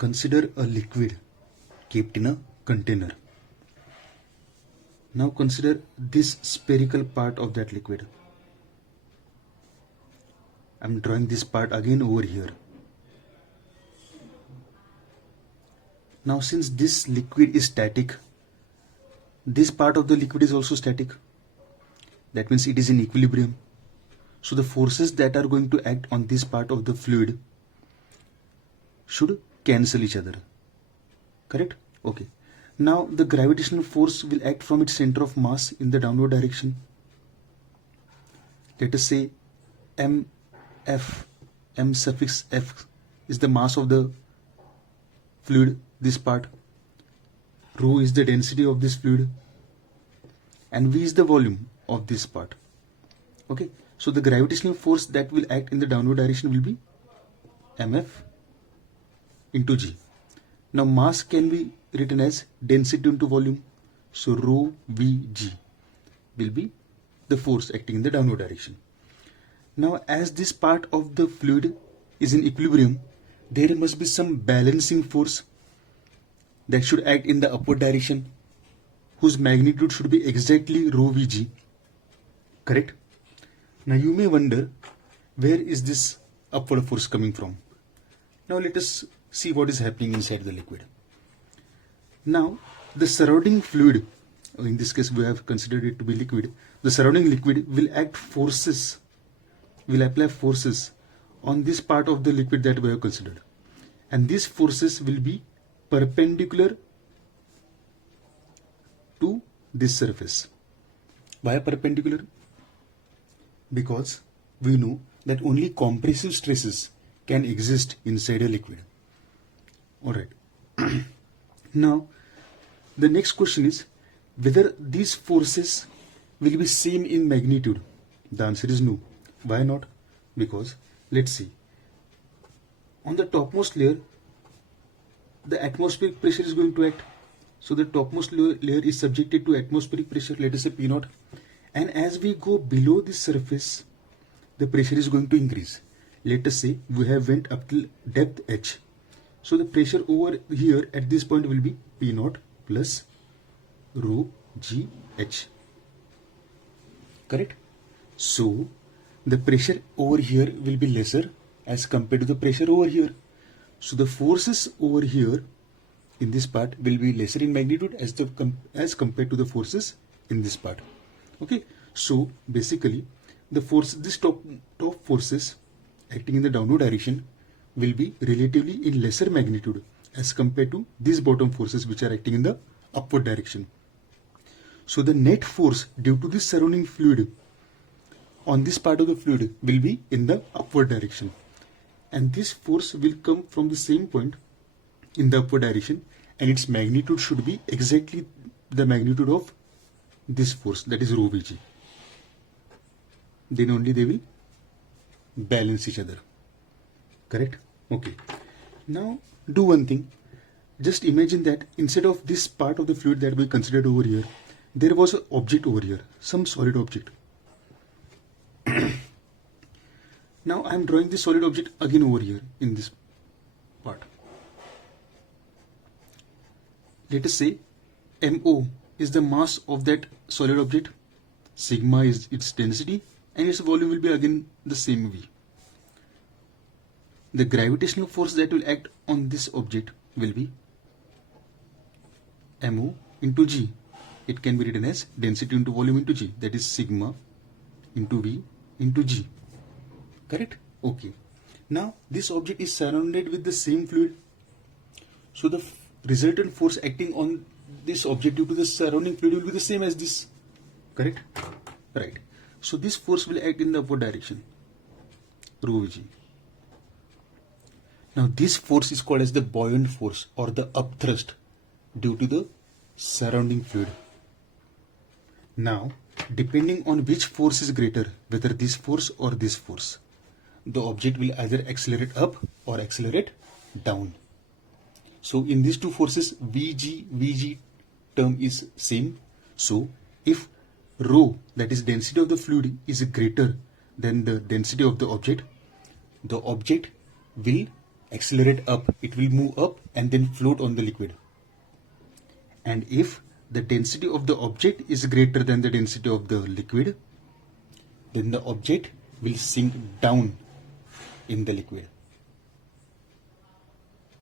Consider a liquid kept in a container. Now consider this spherical part of that liquid. I'm drawing this part again over here. Now since this liquid is static, this part of the liquid is also static. That means it is in equilibrium. So the forces that are going to act on this part of the fluid should cancel each other. Correct? Okay. Now the gravitational force will act from its center of mass in the downward direction. Let us say MF, M suffix F is the mass of the fluid, this part. Rho is the density of this fluid. And V is the volume of this part. Okay. So the gravitational force that will act in the downward direction will be MF into G. Now mass can be written as density into volume. So rho Vg will be the force acting in the downward direction. Now as this part of the fluid is in equilibrium, there must be some balancing force that should act in the upward direction, whose magnitude should be exactly rho Vg. Correct? Now you may wonder, where is this upward force coming from? Now let us see what is happening inside the liquid. Now the surrounding fluid, in this case we have considered it to be liquid, the surrounding liquid will act forces, will apply forces on this part of the liquid that we have considered. And these forces will be perpendicular to this surface. Why perpendicular? Because we know that only compressive stresses can exist inside a liquid. Alright. Now, the next question is whether these forces will be same in magnitude. The answer is no. Why not? Because, let's see. On the topmost layer, the atmospheric pressure is going to act. So the topmost layer is subjected to atmospheric pressure, let us say P0. And as we go below the surface, the pressure is going to increase. Let us say we have went up till depth h. So the pressure over here at this point will be P0 plus rho GH. Correct? So the pressure over here will be lesser as compared to the pressure over here. So the forces over here in this part will be lesser in magnitude as compared to the forces in this part. Okay, so basically the force, this top forces acting in the downward direction will be relatively in lesser magnitude as compared to these bottom forces which are acting in the upward direction. So the net force due to this surrounding fluid on this part of the fluid will be in the upward direction, and this force will come from the same point in the upward direction, and its magnitude should be exactly the magnitude of this force, that is rho Vg. Then only they will balance each other. Correct? Okay. Now do one thing. Just imagine that instead of this part of the fluid that we considered over here, there was an object over here, some solid object. Now I am drawing this solid object again over here in this part. Let us say MO is the mass of that solid object, sigma is its density, and its volume will be again the same V. The gravitational force that will act on this object will be MO into G. It can be written as density into volume into G, that is sigma into V into G. Correct? Okay. Now this object is surrounded with the same fluid. So the resultant force acting on this object due to the surrounding fluid will be the same as this. Correct? Right. So this force will act in the upward direction, rho Vg. Now this force is called as the buoyant force or the upthrust due to the surrounding fluid. Now depending on which force is greater, whether this force or this force, the object will either accelerate up or accelerate down. So in these two forces, Vg term is same. So if rho, that is density of the fluid, is greater than the density of the object will accelerate up, it will move up and then float on the liquid. And if the density of the object is greater than the density of the liquid, then the object will sink down in the liquid.